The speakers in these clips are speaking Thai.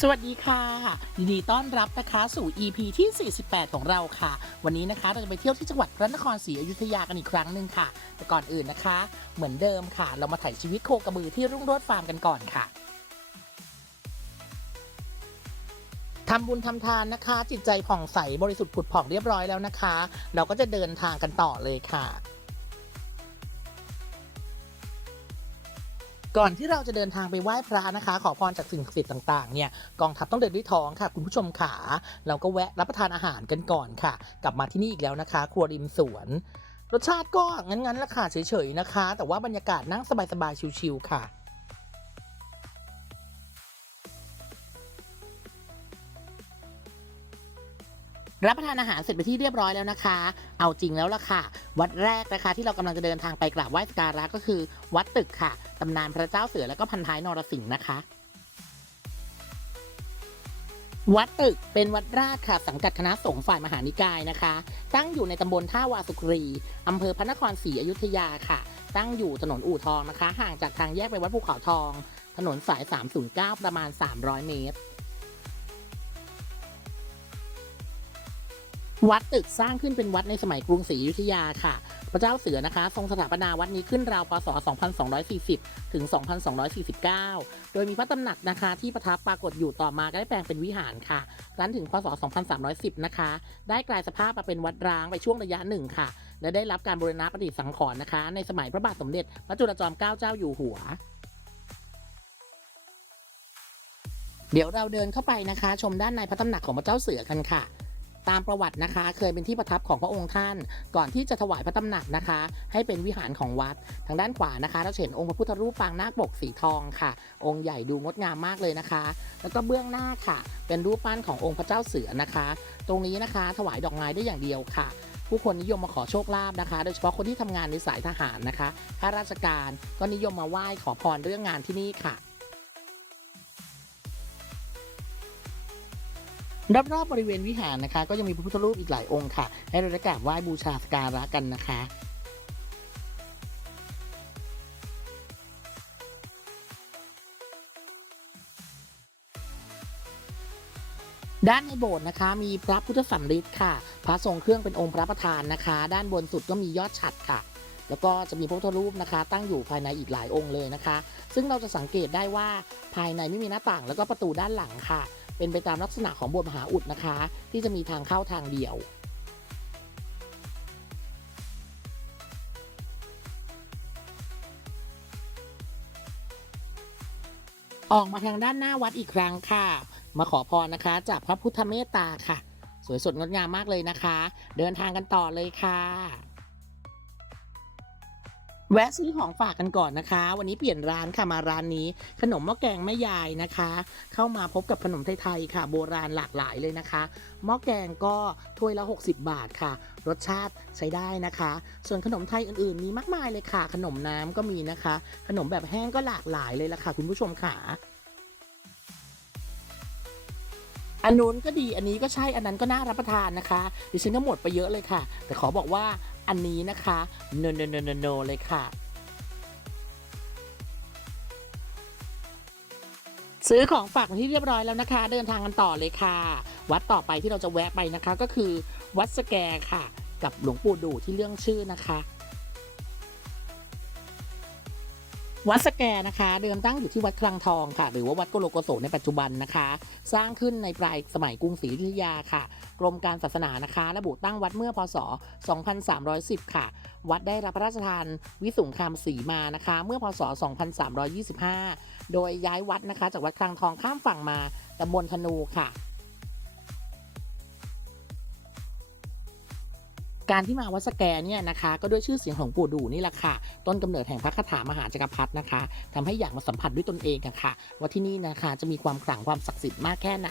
สวัสดีค่ะยินดีต้อนรับนะคะสู่ EP ที่ 48 ของเราค่ะ วันนี้นะคะเราจะไปเที่ยวที่จังหวัดพระนครศรีอยุธยากันอีกครั้งหนึ่งค่ะ แต่ก่อนอื่นนะคะ เหมือนเดิมค่ะ เรามาถ่ายชีวิตโคกระบือที่รุ่งโรจน์ฟาร์มกันก่อนค่ะทำบุญทำทานนะคะ จิตใจผ่องใสบริสุทธิ์ผุดผ่องเรียบร้อยแล้วนะคะ เราก็จะเดินทางกันต่อเลยค่ะ ก่อนที่เราจะเดินทางไปไหว้พระนะคะ ขอพรจากสิ่งศักดิ์สิทธิ์ต่างๆเนี่ยกองทัพต้องเดินด้วยท้องค่ะ คุณผู้ชมขาเราก็แวะรับประทานอาหารกันก่อนค่ะ กลับมาที่นี่อีกแล้วนะคะ ครัวริมสวนรสชาติก็งั้นๆละค่ะเฉยๆนะคะ แต่ว่าบรรยากาศนั่งสบายๆชิวๆค่ะ รับประทานอาหารเสร็จไปที่เรียบร้อยแล้วนะคะ เอาจริงแล้วล่ะค่ะ วัดแรกนะคะ ที่เรากำลังจะเดินทางไปกราบไหว้สกการะก็คือ วัดตึกค่ะตำนานพระเจ้าเสือและก็พันท้ายนรสิงห์นะคะวัดตึกเป็นวัดราชค่ะสังกัดคณะสงฆ์ฝ่ายมหานิกายนะคะ ตั้งอยู่ในตำบลท่าวาสุกรีอำเภอพระนครศรีอยุธยาค่ะ ตั้งอยู่ถนนอู่ทองนะคะ ห่างจากทางแยกไปวัดภูเขาทอง ถนนสาย 309 ประมาณ 300 เมตร วัดตึกสร้างขึ้นเป็นวัดในสมัยกรุงศรีอยุธยาค่ะ พระเจ้าเสือนะคะ ทรงสถาปนาวัดนี้ขึ้นราวพศ2240 ถึง 2249 โดยมีพระตำหนักนะคะที่ประทับปรากฏอยู่ต่อมาก็ได้แปลงเป็นวิหารค่ะรั้นถึงพศ 2310 นะคะ ได้กลายสภาพมาเป็นวัดร้างไปช่วงระยะหนึ่งค่ะ และได้รับการบูรณะปฏิสังขรณ์นะคะ ในสมัยพระบาทสมเด็จ พระจุลจอมเกล้าเจ้าอยู่หัวเดี๋ยวเราเดินเข้าไปนะคะ ชมด้านในพระตำหนักของพระเจ้าเสือกันค่ะ ตามประวัตินะคะ เคยเป็นที่ประทับของพระองค์ท่าน ก่อนที่จะถวายพระตำหนักนะคะ ให้เป็นวิหารของวัด ทางด้านขวานะคะ เราเห็นองค์พระพุทธรูปปางนาคปกสีทองค่ะ องค์ใหญ่ดูงดงามมากเลยนะคะ แล้วก็เบื้องหน้าค่ะ เป็นรูปปั้นขององค์พระเจ้าเสือนะคะ ตรงนี้นะคะ ถวายดอกไม้ได้อย่างเดียวค่ะผู้คนนิยมมาขอโชคลาภนะคะ โดยเฉพาะคนที่ทำงานในสายทหารนะคะข้าราชการก็นิยมมาไหว้ขอพรเรื่องงานที่นี่ค่ะ รอบๆบริเวณวิหารนะคะ ก็ยังมีพระพุทธรูปอีกหลายองค์ค่ะ ให้เราได้กราบไหว้บูชาสการะกันนะคะด้านในโบสถ์นะคะ มีพระพุทธสัมฤทธิ์ค่ะ พระทรงเครื่องเป็นองค์พระประธานนะคะ ด้านบนสุดก็มียอดฉัตรค่ะ แล้วก็จะมีพระพุทธรูปนะคะ ตั้งอยู่ภายในอีกหลายองค์เลยนะคะ ซึ่งเราจะสังเกตได้ว่าภายในไม่มีหน้าต่างแล้วก็ประตูด้านหลังค่ะ เป็นไปตามลักษณะของโบสถ์มหาอุดนะคะ ที่จะมีทางเข้าทางเดียวออกมาทางด้านหน้าวัดอีกครั้งค่ะ มาขอพรนะคะ จากพระพุทธเมตตาค่ะ สวยสดงดงามมากเลยนะคะ เดินทางกันต่อเลยค่ะ แวะซื้อของฝากกันก่อนนะคะ วันนี้เปลี่ยนร้านค่ะมาร้านนี้ ขนมหม้อแกงแม่ยายนะคะ เข้ามาพบกับขนมไทยๆค่ะ โบราณหลากหลายเลยนะคะหม้อแกงก็ถ้วยละ 60 บาทค่ะ รสชาติใช้ได้นะคะ ส่วนขนมไทยอื่นๆ มีมากมายเลยค่ะ ขนมน้ำก็มีนะคะ ขนมแบบแห้งก็หลากหลายเลยล่ะค่ะ คุณผู้ชมค่ะอันนู้นก็ดีอันนี้ก็ใช่อันนั้นก็น่ารับประทานนะคะดิฉันก็หมดไปเยอะเลยค่ะ แต่ขอบอกว่า อันนี้นะคะ no no no no no เลยค่ะซื้อของฝากที่เรียบร้อยแล้วนะคะ เดินทางกันต่อเลยค่ะ วัดต่อไปที่เราจะแวะไปนะคะก็คือ วัดสแกค่ะ กับหลวงปู่ดูที่เรื่องชื่อนะคะ วัดสแกนะคะ เดิมตั้งอยู่ที่วัดคลังทองค่ะ หรือว่าวัดโกโลโกโสในปัจจุบันนะคะ สร้างขึ้นในปลายสมัยกรุงศรีอยุธยาค่ะ กรมการศาสนานะคะระบุตั้งวัดเมื่อพศ 2310 ค่ะ วัดได้รับพระราชทานวิสุงคามสีมานะคะ เมื่อพศ 2325 โดยย้ายวัดนะคะ จากวัดคลังทองข้ามฝั่งมาตำบลธนูค่ะ การที่มาวัดสแกเนี่ยนะคะก็ด้วยชื่อเสียงของปู่ดูนี่แหละค่ะ ต้นกำเนิดแห่งพระคาถามหาจักรพรรดินะคะทำให้อยากมาสัมผัสด้วยตนเองอะค่ะ ว่าที่นี่นะคะจะมีความขลังความศักดิ์สิทธิ์มากแค่ไหน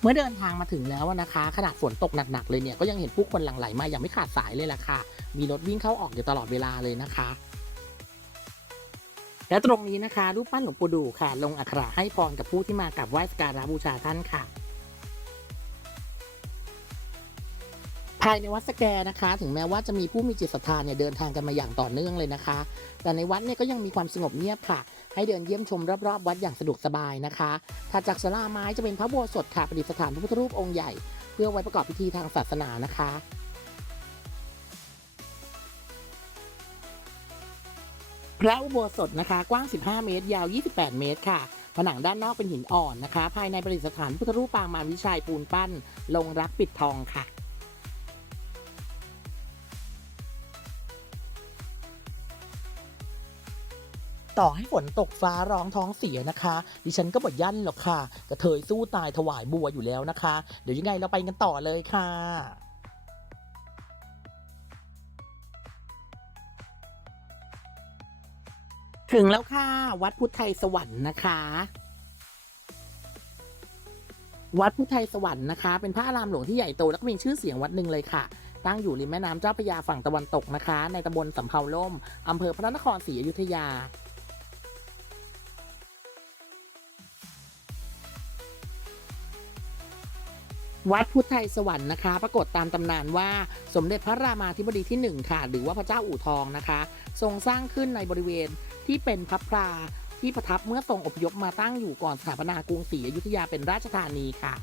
เมื่อเดินทางมาถึงแล้วนะคะขนาดฝนตกหนักๆเลยเนี่ยก็ยังเห็นผู้คนหลั่งไหลมาอย่างไม่ขาดสายเลยล่ะค่ะ มีรถวิ่งเข้าออกอยู่ตลอดเวลาเลยนะคะ และตรงนี้นะคะ รูปปั้นหลวงปู่ดูค่ะ ลงอักขระให้พรกับผู้ที่มากราบไหว้สักการะบูชาท่านค่ะ ภายในวัดสแกนะคะ ถึงแม้ว่าจะมีผู้มีจิตศรัทธาเนี่ยเดินทางกันมาอย่างต่อเนื่องเลยนะคะ แต่ในวัดเนี่ยก็ยังมีความสงบเงียบค่ะ ให้เดินเยี่ยมชมรอบๆ วัดอย่างสะดวกสบายนะคะถัดจากศาลาไม้จะเป็นพระโบสถค่ะประดิษฐานพระพุทธรูปองค์ใหญ่ เพื่อไว้ประกอบพิธีทางศาสนานะคะพระอุโบสถนะคะ กว้าง 15 เมตร ยาว 28 เมตรค่ะ ผนังด้านนอกเป็นหินอ่อนนะคะ ภายในประดิษฐานพุทธรูปปางมารวิชัยปูนปั้น ลงรักปิดทองค่ะ ต่อให้ฝนตกฟ้าร้องท้องเสียนะคะ ดิฉันก็บ่ยันหรอกค่ะกระเทยสู้ตายถวายบัวอยู่แล้วนะคะ เดี๋ยวยังไงเราไปกันต่อเลยค่ะถึงแล้วค่ะ วัดพุทธไทยสวรรค์นะคะ วัดพุทธไทยสวรรค์นะคะ เป็นพระอารามหลวงที่ใหญ่โตและก็มีชื่อเสียงวัดหนึ่งเลยค่ะ ตั้งอยู่ริมแม่น้ำเจ้าพระยาฝั่งตะวันตกนะคะ ในตำบลสำเภาล่มอำเภอพระนครศรีอยุธยา วัดพุทธไทยสวรรค์นะคะ ปรากฏตามตำนานว่าสมเด็จพระรามาธิบดีที่หนึ่งค่ะ หรือว่าพระเจ้าอู่ทองนะคะ ทรงสร้างขึ้นในบริเวณที่เป็นพระพราที่ประทับเมื่อทรงอพยพมาตั้งอยู่ก่อนสถาปนากรุงศรีอยุธยาเป็นราชธานีค่ะ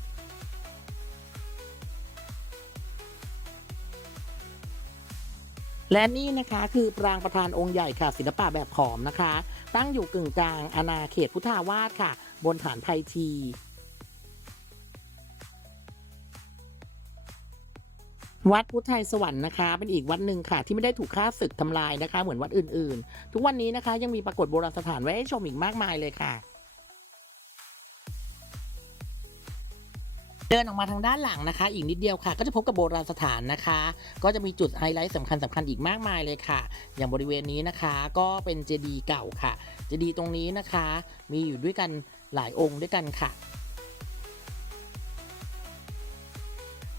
และนี่นะคะคือปรางประธานองค์ใหญ่ค่ะ ศิลปะแบบขอมนะคะ ตั้งอยู่กึ่งกลางอาณาเขตพุทธาวาสค่ะ บนฐานไพที วัดพุทธไทยสวรรค์นะคะ เป็นอีกวัดหนึ่งค่ะ ที่ไม่ได้ถูกฆ่าศึกทำลายนะคะ เหมือนวัดอื่นๆ ทุกวันนี้นะคะ ยังมีปรากฏโบราณสถานไว้ให้ชมอีกมากมายเลยค่ะ เดินออกมาทางด้านหลังนะคะ อีกนิดเดียวค่ะ ก็จะพบกับโบราณสถานนะคะ ก็จะมีจุดไฮไลท์สำคัญสคัญๆอีกมากมายเลยค่ะ อย่างบริเวณนี้นะคะ ก็เป็นเจดีย์เก่าค่ะ เจดีย์ตรงนี้นะคะ มีอยู่ด้วยกันหลายองค์ด้วยกันค่ะ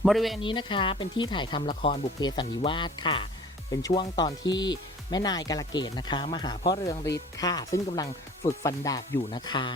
บริเวณนี้นะคะเป็นที่ถ่ายทำละครบุพเพสันนิวาสค่ะ เป็นช่วงตอนที่แม่นายกาลเกตนะคะมาหาพ่อเรืองฤทธิ์ค่ะ ซึ่งกำลังฝึกฟันดาบอยู่นะคะ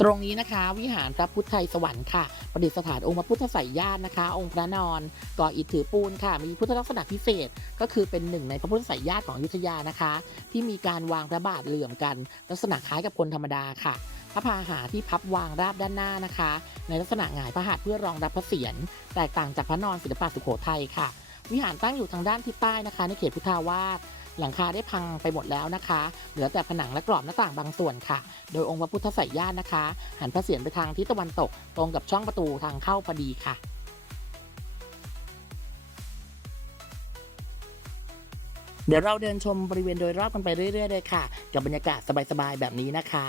ตรงนี้นะคะ วิหารพระพุทธไทยสวรรค์ค่ะ ประดิษฐานองค์พระพุทธไสยญาตินะคะ องค์พระนอนก่ออิฐถือปูนค่ะ มีพุทธลักษณะพิเศษ ก็คือเป็นหนึ่งในพระพุทธไสยญาติของยุทธยานะคะ ที่มีการวางพระบาทเหลื่อมกัน ลักษณะคล้ายกับคนธรรมดาค่ะ พระพาหาที่พับวางราบด้านหน้านะคะ ในลักษณะหงายพระหัตถ์เพื่อรองรับพระเศียรแตกต่างจากพระนอนศิลปะสุโขทัยค่ะ วิหารตั้งอยู่ทางด้านทิศใต้นะคะ ในเขตพุทธาวาสหลังคาได้พังไปหมดแล้วนะคะ เหลือแต่ผนังและกรอบหน้าต่างบางส่วนค่ะ โดยองค์พระพุทธไสยญาตินะคะ หันพระเศียรไปทางทิศตะวันตก ตรงกับช่องประตูทางเข้าพอดีค่ะเดี๋ยวเราเดินชมบริเวณโดยรอบกันไปเรื่อยๆเลยค่ะ กับบรรยากาศสบายๆแบบนี้นะคะ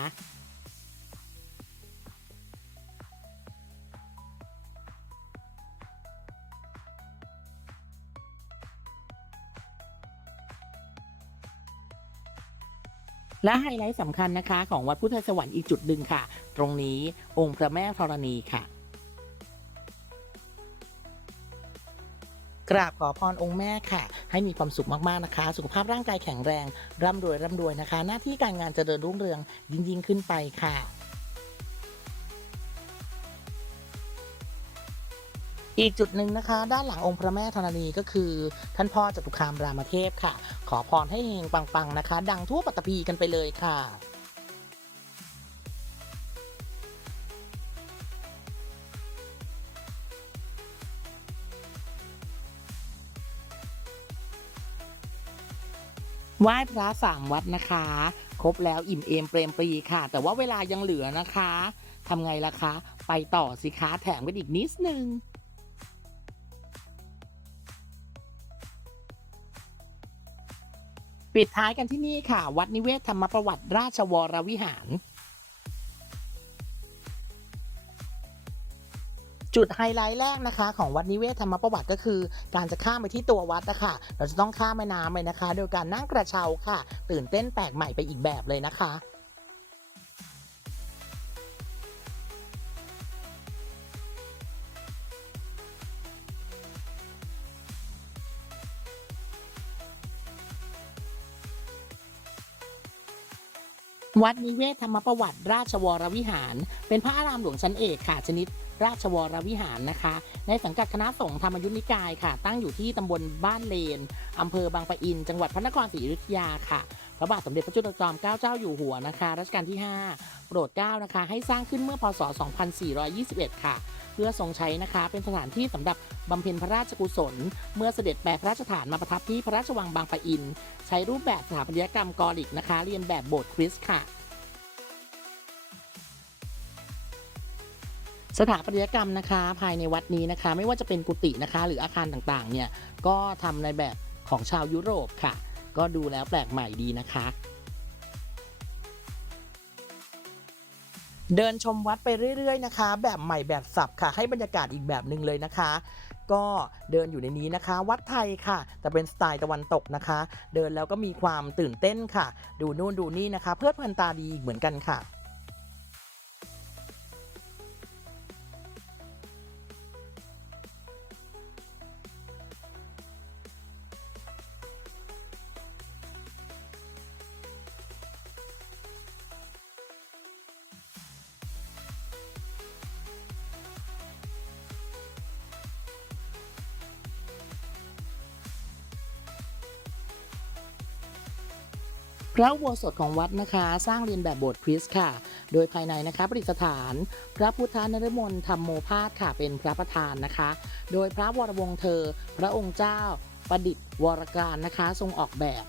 และไฮไลท์สำคัญนะคะ ของวัดพุทธสวรรค์อีกจุดหนึ่งค่ะ ตรงนี้องค์พระแม่ธรณีค่ะ กราบขอพรองค์แม่ค่ะ ให้มีความสุขมากๆนะคะ สุขภาพร่างกายแข็งแรง ร่ำรวยร่ำรวยนะคะ หน้าที่การงานจเจริญรุ่งเรืองยิ่งยิ่งขึ้นไปค่ะ อีกจุดหนึ่งนะคะ ด้านหลังองค์พระแม่ธรณีก็คือ ท่านพ่อจตุคามรามเทพค่ะ ขอพรให้เฮงปังๆนะคะ ดังทั่วปัตตภีกันไปเลยค่ะไหว้พระสามวัดนะคะ ครบแล้วอิ่มเอมเปรมปรีค่ะ แต่ว่าเวลายังเหลือนะคะทำไงล่ะคะ ไปต่อสิคะแถมกันอีกนิดนึง ปิดท้ายกันที่นี่ค่ะ วัดนิเวศธรรมประวัติราชวรวิหาร จุดไฮไลท์แรกนะคะ ของวัดนิเวศธรรมประวัติก็คือ การจะข้ามไปที่ตัววัดนะคะเราจะต้องข้ามแม่น้ำเลยนะคะ โดยการนั่งกระเช้าค่ะ ตื่นเต้นแปลกใหม่ไปอีกแบบเลยนะคะ วัดนิเวศธรรมประวัติ ราชวรวิหาร เป็นพระอารามหลวงชั้นเอกค่ะชนิดราชวรวิหารนะคะ ในสังกัดคณะสงฆ์ธรรมยุทธนิกายค่ะ ตั้งอยู่ที่ตำบลบ้านเลนอำเภอบางปะอิน จังหวัดพระนครศรีอยุธยาค่ะ พระบาทสมเด็จพระจุลจอมเกล้าเจ้าอยู่หัวนะคะรัชกาลที่ 5 โปรดเกล้านะคะ ให้สร้างขึ้นเมื่อพศ 2421 ค่ะ เพื่อทรงใช้นะคะเป็นสถานที่สำหรับบำเพ็ญพระราชกุศล เมื่อเสด็จแปรพระราชฐานมาประทับที่พระราชวังบางปะอิน ใช้รูปแบบสถาปัตยกรรมกอริกนะคะ เรียนแบบโบสถ์คริสต์ค่ะสถาปัตยกรรมนะคะภายในวัดนี้นะคะ ไม่ว่าจะเป็นกุฏินะคะ หรืออาคารต่างๆเนี่ยก็ทำในแบบของชาวยุโรปค่ะ ก็ดูแล้วแปลกใหม่ดีนะคะ เดินชมวัดไปเรื่อยๆนะคะ แบบใหม่แบบสับค่ะ ให้บรรยากาศอีกแบบหนึ่งเลยนะคะ ก็เดินอยู่ในนี้นะคะ วัดไทยค่ะ แต่เป็นสไตล์ตะวันตกนะคะ เดินแล้วก็มีความตื่นเต้นค่ะ ดูนู่นดูนี่นะคะ เพื่อเพลินตาดีเหมือนกันค่ะ พระอุโบสถของวัดนะคะ สร้างเรียนแบบโบสถ์คริสต์ค่ะ โดยภายในนะคะประดิษฐาน พระพุทธนรมนธรรมโมพาสค่ะเป็นพระประธานนะคะ โดยพระวรวงเธอ พระองค์เจ้าประดิษฐ์วรการนะคะ ทรงออกแบบ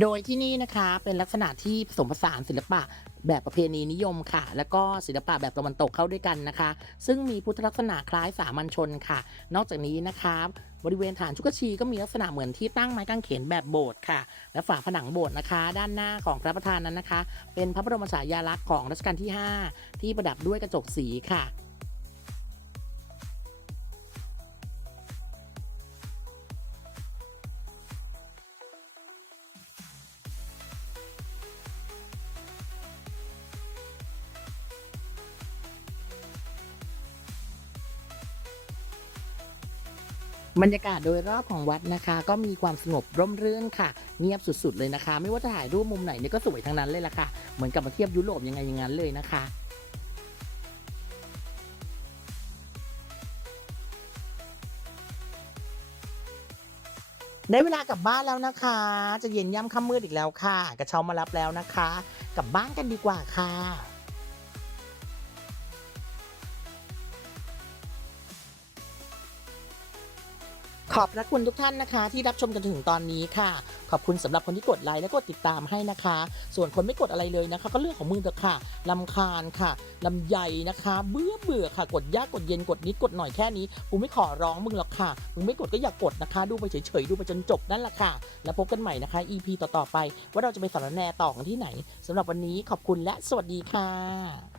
โดยที่นี่นะคะเป็นลักษณะที่ผสมผสานศิลปะแบบประเพณีนิยมค่ะ แล้วก็ศิลปะแบบตะวันตกเข้าด้วยกันนะคะ ซึ่งมีพุทธลักษณะคล้ายสามัญชนค่ะ นอกจากนี้นะคะบริเวณฐานชุกชีก็มีลักษณะเหมือนที่ตั้งไม้กางเขนแบบโบสถ์ค่ะ และฝาผนังโบสถ์นะคะ ด้านหน้าของพระประธานนั้นนะคะ เป็นพระบรมฉายาลักษณ์ของรัชกาลที่ 5 ที่ประดับด้วยกระจกสีค่ะ บรรยากาศโดยรอบของวัดนะคะ ก็มีความสงบร่มรื่นค่ะ เงียบสุดๆเลยนะคะ ไม่ว่าจะถ่ายรูปมุมไหนเนี่ยก็สวยทั้งนั้นเลยล่ะค่ะ เหมือนกับมาเทียบยุโรปยังไงอย่างนั้นเลยนะคะได้เวลากลับบ้านแล้วนะคะ จะเย็นย่ำค่ำมืดอีกแล้วค่ะ กระเช้ามารับแล้วนะคะ กลับบ้านกันดีกว่าค่ะ ขอบพระคุณทุกท่านนะคะ ที่รับชมกันถึงตอนนี้ค่ะ ขอบคุณสำหรับคนที่กดไลค์และกดติดตามให้นะคะ ส่วนคนไม่กดอะไรเลยนะคะ ก็เรื่องของมึงเถอะค่ะลำคาญค่ะลำใหญ่นะคะ เบื่อเบื่อค่ะ กดยากกดเย็นกดนิดกดหน่อยแค่นี้กูไม่ขอร้องมึงหรอกค่ะมึงไม่กดก็อย่ากกดนะคะ ดูไปเฉยๆดูไปจนจบนั่นแหละค่ะ แล้วพบกันใหม่นะคะ EP ต่อๆไป ว่าเราจะไปสารแนต่อกันที่ไหนสำหรับวันนี้ขอบคุณและสวัสดีค่ะ